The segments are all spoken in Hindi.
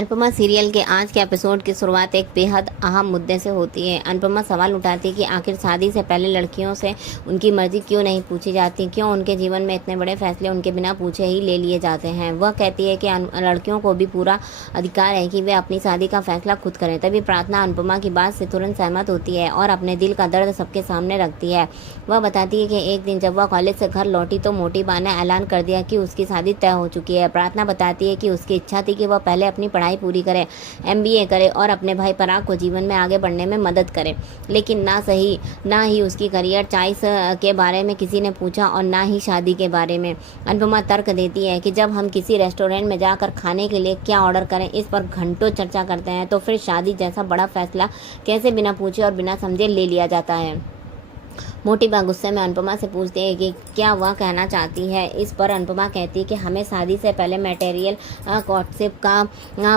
अनुपमा सीरियल के आज के एपिसोड की शुरुआत एक बेहद अहम मुद्दे से होती है। अनुपमा सवाल उठाती है कि आखिर शादी से पहले लड़कियों से उनकी मर्जी क्यों नहीं पूछी जाती, क्यों उनके जीवन में इतने बड़े फैसले उनके बिना पूछे ही ले लिए जाते हैं। वह कहती है कि लड़कियों को भी पूरा अधिकार है कि वे अपनी शादी का फैसला खुद करें। तभी प्रार्थना अनुपमा की बात से तुरंत सहमत होती है और अपने दिल का दर्द सबके सामने रखती है। वह बताती है कि एक दिन जब वह कॉलेज से घर लौटी तो मोटी बा ने ऐलान कर दिया कि उसकी शादी तय हो चुकी है। प्रार्थना बताती है कि उसकी इच्छा थी कि वह पहले अपनी पढ़ाई पूरी करे, MBA करे और अपने भाई पराग को जीवन में आगे बढ़ने में मदद करे, लेकिन ना ही उसकी करियर चॉइस के बारे में किसी ने पूछा और ना ही शादी के बारे में। अनुपमा तर्क देती है कि जब हम किसी रेस्टोरेंट में जाकर खाने के लिए क्या ऑर्डर करें इस पर घंटों चर्चा करते हैं, तो फिर शादी जैसा बड़ा फैसला कैसे बिना पूछे और बिना समझे ले लिया जाता है। मोटी बा गुस्से में अनुपमा से पूछती है कि क्या वह कहना चाहती है। इस पर अनुपमा कहती है कि हमें शादी से पहले मटेरियल कॉर्टशिप का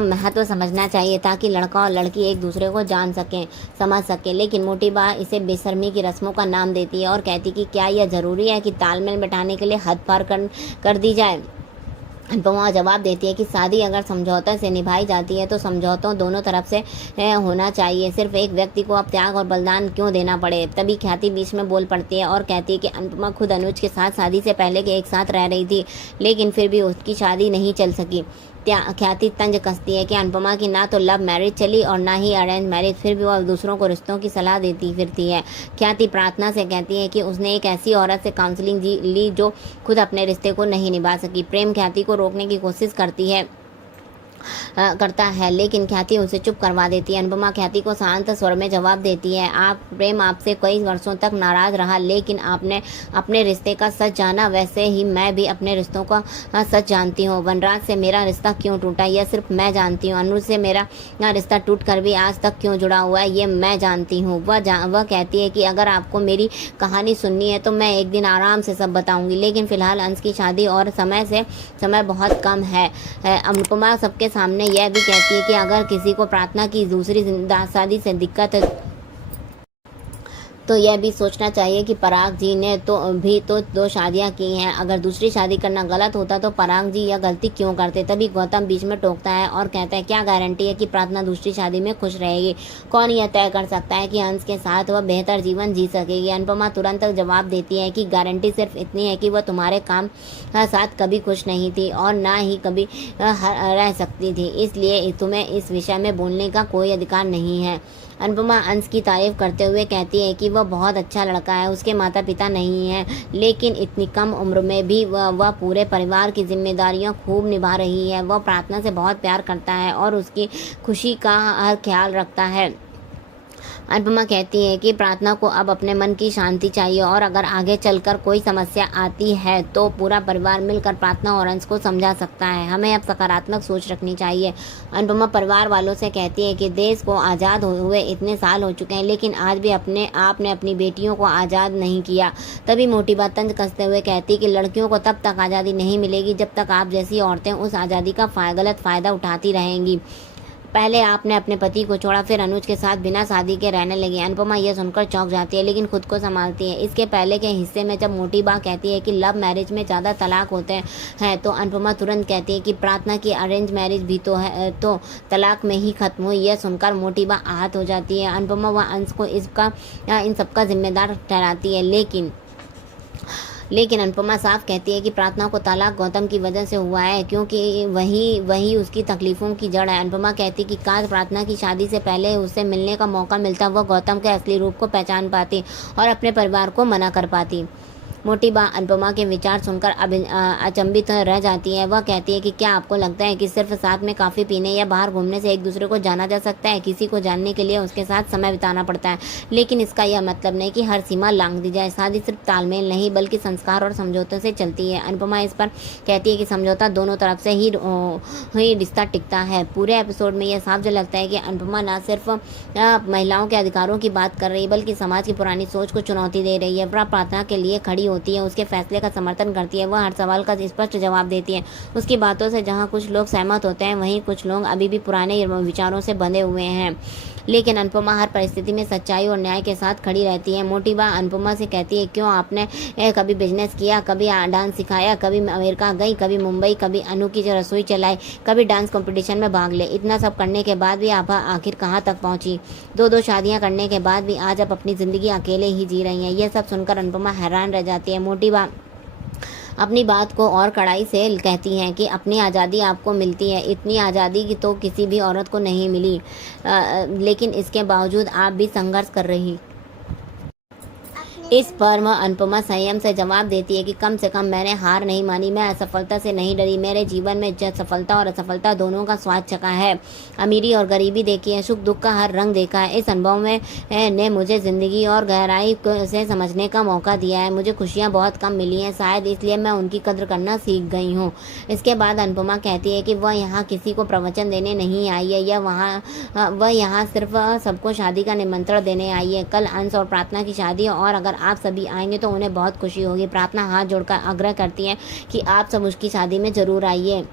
महत्व समझना चाहिए ताकि लड़का और लड़की एक दूसरे को जान सकें, समझ सकें। लेकिन मोटी बा इसे बेशर्मी की रस्मों का नाम देती है और कहती कि क्या यह ज़रूरी है कि तालमेल बिठाने के लिए हद पार कर दी जाए। अनुपमा जवाब देती है कि शादी अगर समझौते से निभाई जाती है तो समझौतों दोनों तरफ से होना चाहिए, सिर्फ एक व्यक्ति को अब त्याग और बलिदान क्यों देना पड़े। तभी ख्याति बीच में बोल पड़ती है और कहती है कि अनुपमा खुद अनुज के साथ शादी से पहले के एक साथ रह रही थी, लेकिन फिर भी उसकी शादी नहीं चल सकी। ख्याति तंज कसती है कि अनुपमा की ना तो लव मैरिज चली और ना ही अरेंज मैरिज, फिर भी वह दूसरों को रिश्तों की सलाह देती फिरती है। ख्याति प्रार्थना से कहती है कि उसने एक ऐसी औरत से काउंसलिंग ली जो खुद अपने रिश्ते को नहीं निभा सकी। प्रेम ख्याति को रोकने की कोशिश करता है, लेकिन ख्याति उसे चुप करवा देती है। अनुपमा ख्याति को शांत स्वर में जवाब देती है, प्रेम आपसे कई वर्षों तक नाराज रहा, लेकिन आपने अपने रिश्ते का सच जाना, वैसे ही मैं भी अपने रिश्तों का सच जानती हूँ। वनराज से मेरा रिश्ता क्यों टूटा यह सिर्फ मैं जानती हूँ। अनुज से मेरा रिश्ता टूट कर भी आज तक क्यों जुड़ा हुआ है ये मैं जानती हूँ। वह कहती है कि अगर आपको मेरी कहानी सुननी है तो मैं एक दिन आराम से सब बताऊंगी, लेकिन फिलहाल अंश की शादी और समय बहुत कम है। अनुपमा सबके सामने यह भी कहती है कि अगर किसी को प्रार्थना की दूसरी शादी से दिक्कत है तो यह भी सोचना चाहिए कि पराग जी ने तो 2 शादियां की हैं। अगर दूसरी शादी करना गलत होता तो पराग जी यह गलती क्यों करते। तभी गौतम बीच में टोकता है और कहता है, क्या गारंटी है कि प्रार्थना दूसरी शादी में खुश रहेगी। कौन यह तय कर सकता है कि अंश के साथ वह बेहतर जीवन जी सकेगी। अनुपमा तुरंत जवाब देती है कि गारंटी सिर्फ इतनी है कि वह तुम्हारे काम साथ कभी खुश नहीं थी और ना ही कभी रह सकती थी, इसलिए तुम्हें इस विषय में बोलने का कोई अधिकार नहीं है। अनुपमा अंश की तारीफ करते हुए कहती है कि वह बहुत अच्छा लड़का है, उसके माता पिता नहीं हैं, लेकिन इतनी कम उम्र में भी वह पूरे परिवार की जिम्मेदारियां खूब निभा रही है। वह प्रार्थना से बहुत प्यार करता है और उसकी खुशी का हर ख्याल रखता है। अनुपमा कहती है कि प्रार्थना को अब अपने मन की शांति चाहिए और अगर आगे चलकर कोई समस्या आती है तो पूरा परिवार मिलकर प्रार्थना और अंश को समझा सकता है। हमें अब सकारात्मक सोच रखनी चाहिए। अनुपमा परिवार वालों से कहती है कि देश को आज़ाद हुए इतने साल हो चुके हैं, लेकिन आज भी आपने अपनी बेटियों को आज़ाद नहीं किया। तभी मोटी बात तंज कसते हुए कहती कि लड़कियों को तब तक आज़ादी नहीं मिलेगी जब तक आप जैसी औरतें उस आज़ादी का गलत फ़ायदा उठाती रहेंगी। पहले आपने अपने पति को छोड़ा, फिर अनुज के साथ बिना शादी के रहने लगी। अनुपमा यह सुनकर चौंक जाती है, लेकिन खुद को संभालती है। इसके पहले के हिस्से में जब मोटी बा कहती है कि लव मैरिज में ज़्यादा तलाक होते हैं तो अनुपमा तुरंत कहती है कि प्रार्थना की अरेंज मैरिज भी तो है, तो तलाक में ही खत्म हुई। यह सुनकर मोटी बा आहत हो जाती है। अनुपमा व अंश को इन सबका जिम्मेदार ठहराती है, लेकिन अनुपमा साफ कहती है कि प्रार्थना को तलाक गौतम की वजह से हुआ है, क्योंकि वही उसकी तकलीफ़ों की जड़ है। अनुपमा कहती कि काश प्रार्थना की शादी से पहले उससे मिलने का मौका मिलता, वह गौतम के असली रूप को पहचान पाती और अपने परिवार को मना कर पाती। मोटी बा अनुपमा के विचार सुनकर अचंभित रह जाती है। वह कहती है कि क्या आपको लगता है कि सिर्फ साथ में काफ़ी पीने या बाहर घूमने से एक दूसरे को जाना जा सकता है। किसी को जानने के लिए उसके साथ समय बिताना पड़ता है, लेकिन इसका यह मतलब नहीं कि हर सीमा लांघ दी जाए। शादी सिर्फ तालमेल नहीं बल्कि संस्कार और समझौते से चलती है। अनुपमा इस पर कहती है कि समझौता दोनों तरफ से ही रिश्ता टिकता है। पूरे एपिसोड में यह साफ झलकता है कि अनुपमा न सिर्फ महिलाओं के अधिकारों की बात कर रही बल्कि समाज की पुरानी सोच को चुनौती दे रही है। वह प्रार्थना के लिए खड़ी होती है, उसके फैसले का समर्थन करती है, वह हर सवाल का स्पष्ट जवाब देती है। उसकी बातों से जहाँ कुछ लोग सहमत होते हैं, वहीं कुछ लोग अभी भी पुराने विचारों से बंधे हुए हैं। लेकिन अनुपमा हर परिस्थिति में सच्चाई और न्याय के साथ खड़ी रहती है। मोटी बा अनुपमा से कहती है, क्यों आपने कभी बिजनेस किया, कभी डांस सिखाया, कभी अमेरिका गई, कभी मुंबई, कभी अनु की रसोई चलाई, कभी डांस कंपटीशन में भाग ले। इतना सब करने के बाद भी आप आखिर कहाँ तक पहुंची? दो शादियां करने के बाद भी आज आप अपनी ज़िंदगी अकेले ही जी रही हैं। यह सब सुनकर अनुपमा हैरान रह जाती है। मोटी बा अपनी बात को और कड़ाई से कहती हैं कि अपनी आज़ादी आपको मिलती है, इतनी आज़ादी की तो किसी भी औरत को नहीं मिली, लेकिन इसके बावजूद आप भी संघर्ष कर रही। इस पर वह अनुपमा संयम से जवाब देती है कि कम से कम मैंने हार नहीं मानी, मैं असफलता से नहीं डरी। मेरे जीवन में सफलता और असफलता दोनों का स्वाद चखा है, अमीरी और गरीबी देखी है, सुख दुख का हर रंग देखा है। इस अनुभव में ने मुझे ज़िंदगी और गहराई से समझने का मौका दिया है। मुझे खुशियाँ बहुत कम मिली हैं, शायद इसलिए मैं उनकी कद्र करना सीख गई हूँ। इसके बाद अनुपमा कहती है कि वह यहाँ किसी को प्रवचन देने नहीं आई है, या वह यहाँ सिर्फ सबको शादी का निमंत्रण देने आई है। कल अंश और प्रार्थना की शादी है और अगर आप सभी आएंगे तो उन्हें बहुत खुशी होगी। प्रार्थना हाथ जोड़कर आग्रह करती है कि आप सब उसकी शादी में ज़रूर आइए।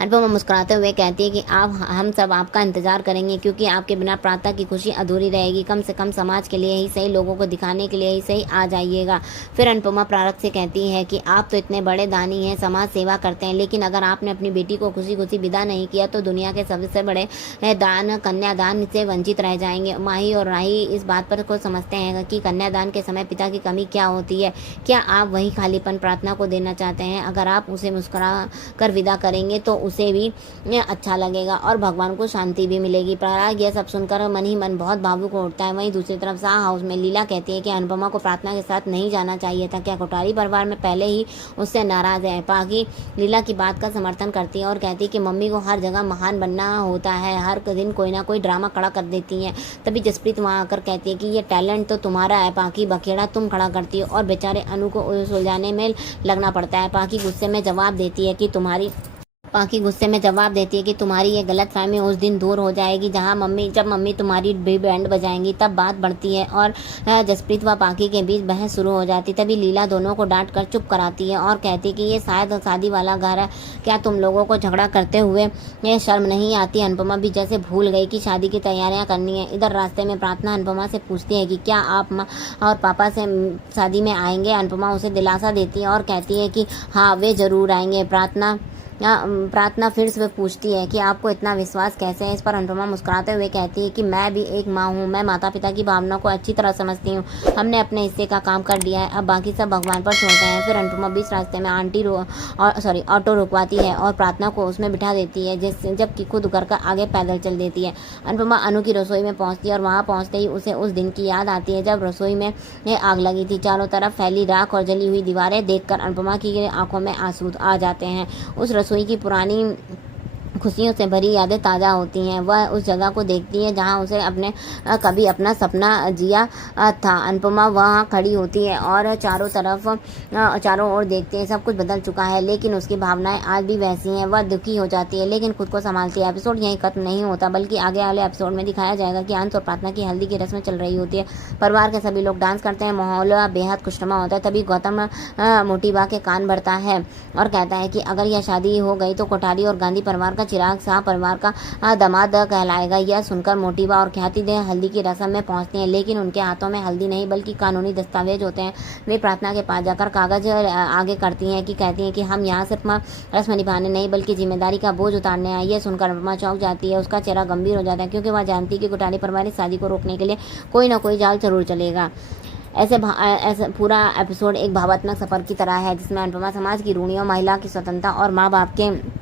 अनुपमा मुस्कुराते हुए कहती है कि हम सब आपका इंतजार करेंगे, क्योंकि आपके बिना प्रार्थना की खुशी अधूरी रहेगी। कम से कम समाज के लिए ही सही, लोगों को दिखाने के लिए ही सही आ जाइएगा। फिर अनुपमा प्रारक से कहती है कि आप तो इतने बड़े दानी हैं, समाज सेवा करते हैं, लेकिन अगर आपने अपनी बेटी को खुशी खुशी विदा नहीं किया तो दुनिया के सबसे बड़े दान कन्यादान से वंचित रह जाएंगे। माही और राही इस बात पर को समझते हैं कि कन्यादान के समय पिता की कमी क्या होती है। क्या आप वही खालीपन प्रार्थना को देना चाहते हैं? अगर आप उसे मुस्कुरा कर विदा करेंगे तो उसे भी अच्छा लगेगा और भगवान को शांति भी मिलेगी। प्रयाग यह सब सुनकर मन ही मन बहुत भावुक हो उठता है। वहीं दूसरी तरफ शाह हाउस में लीला कहती है कि अनुपमा को प्रार्थना के साथ नहीं जाना चाहिए था। क्या कोठारी परिवार में पहले ही उससे नाराज है? पागी लीला की बात का समर्थन करती है और कहती है कि मम्मी को हर जगह महान बनना होता है, हर दिन कोई ना कोई ड्रामा खड़ा कर देती है। तभी जसप्रीत वहाँ आकर कहती है कि ये टैलेंट तो तुम्हारा है पाकी, बखेड़ा तुम खड़ा करती हो और बेचारे अनु को सुलझाने में लगना पड़ता है। पाकी गुस्से में जवाब देती है कि तुम्हारी ये गलतफहमी उस दिन दूर हो जाएगी जब मम्मी तुम्हारी बैंड बजाएंगी, तब बात बढ़ती है और जसप्रीत व पाकी के बीच बहस शुरू हो जाती। तभी लीला दोनों को डांट कर चुप कराती है और कहती कि ये शायद शादी वाला घर है, क्या तुम लोगों को झगड़ा करते हुए ये शर्म नहीं आती? अनुपमा भी जैसे भूल गई कि शादी की तैयारियां करनी है। इधर रास्ते में प्रार्थना अनुपमा से पूछती है कि क्या आप माँ और पापा से शादी में आएंगे? अनुपमा उसे दिलासा देती है और कहती है कि हाँ, वे ज़रूर आएंगे। प्रार्थना फिर से पूछती है कि आपको इतना विश्वास कैसे है? इस पर अनुपमा मुस्कुराते हुए कहती है कि मैं भी एक माँ हूँ, मैं माता पिता की भावना को अच्छी तरह समझती हूँ। हमने अपने हिस्से का काम कर दिया है, अब बाकी सब भगवान पर छोड़ते हैं। फिर अनुपमा बीच रास्ते में ऑटो रुकवाती है और प्रार्थना को उसमें बिठा देती है, जबकि खुद उतरकर आगे पैदल चल देती है। अनुपमा अनु की रसोई में पहुँचती है और वहाँ पहुँचते ही उसे उस दिन की याद आती है जब रसोई में आग लगी थी। चारों तरफ फैली राख और जली हुई दीवारें देखकर अनुपमा की आंखों में आंसू आ जाते हैं। उस रसोई की पुरानी खुशियों से भरी यादें ताज़ा होती हैं। वह उस जगह को देखती है जहां उसे कभी अपना सपना जिया था। अनुपमा वहां खड़ी होती है और चारों ओर देखती है। सब कुछ बदल चुका है, लेकिन उसकी भावनाएं आज भी वैसी हैं। वह दुखी हो जाती है, लेकिन खुद को संभालती है। एपिसोड यहीं खत्म नहीं होता, बल्कि आगे वाले एपिसोड में दिखाया जाएगा कि अंश और प्रार्थना की हल्दी की रस्म चल रही होती है। परिवार के सभी लोग डांस करते हैं, माहौल बेहद खुशनुमा होता है। तभी गौतम मोटी बा के कान भरता है और कहता है कि अगर यह शादी हो गई तो कोठारी और गांधी परिवार का चिराग शाह परिवार का दामाद कहलाएगा। यह सुनकर मोटी बा और ख्याति दे हल्दी की रस्म में पहुंचते हैं, लेकिन उनके हाथों में हल्दी नहीं बल्कि कानूनी दस्तावेज होते हैं। वे प्रार्थना के पास जाकर कागज आगे कहती हैं कि हम यहाँ सिर्फ रस्म निभाने नहीं बल्कि जिम्मेदारी का बोझ उतारने आए। यह सुनकर अनुपमा चौंक जाती है, उसका चेहरा गंभीर हो जाता है, क्योंकि वह जानती है कि कोठारी परिवार इस शादी को रोकने के लिए कोई ना कोई जाल जरूर चलेगा। ऐसे पूरा एपिसोड एक भावात्मक सफर की तरह है, जिसमें अनुपमा समाज की रूढ़ियों, महिला की स्वतंत्रता और माँ बाप के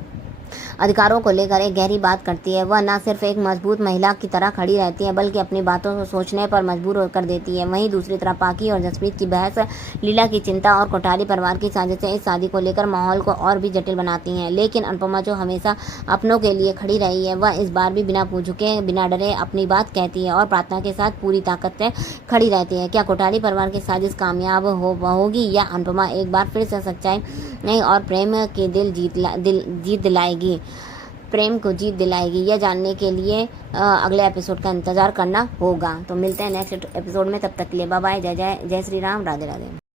अधिकारों को लेकर एक गहरी बात करती है। वह न सिर्फ एक मजबूत महिला की तरह खड़ी रहती है बल्कि अपनी बातों को सोचने पर मजबूर कर देती है। वहीं दूसरी तरफ पाकी और जसप्रीत की बहस, लीला की चिंता और कोठारी परिवार की साजिशें इस शादी को लेकर माहौल को और भी जटिल बनाती हैं। लेकिन अनुपमा जो हमेशा अपनों के लिए खड़ी रही है, वह इस बार भी बिना झुके बिना डरे अपनी बात कहती है और प्रार्थना के साथ पूरी ताकत से खड़ी रहती है। क्या कोठारी परिवार की साजिश कामयाब होगी या अनुपमा एक बार फिर से सच्चाई और प्रेम के प्रेम को जीत दिलाएगी? यह जानने के लिए अगले एपिसोड का इंतजार करना होगा। तो मिलते हैं नेक्स्ट एपिसोड में, तब तक के लिए बाय बाय। जय श्री राम, राधे राधे।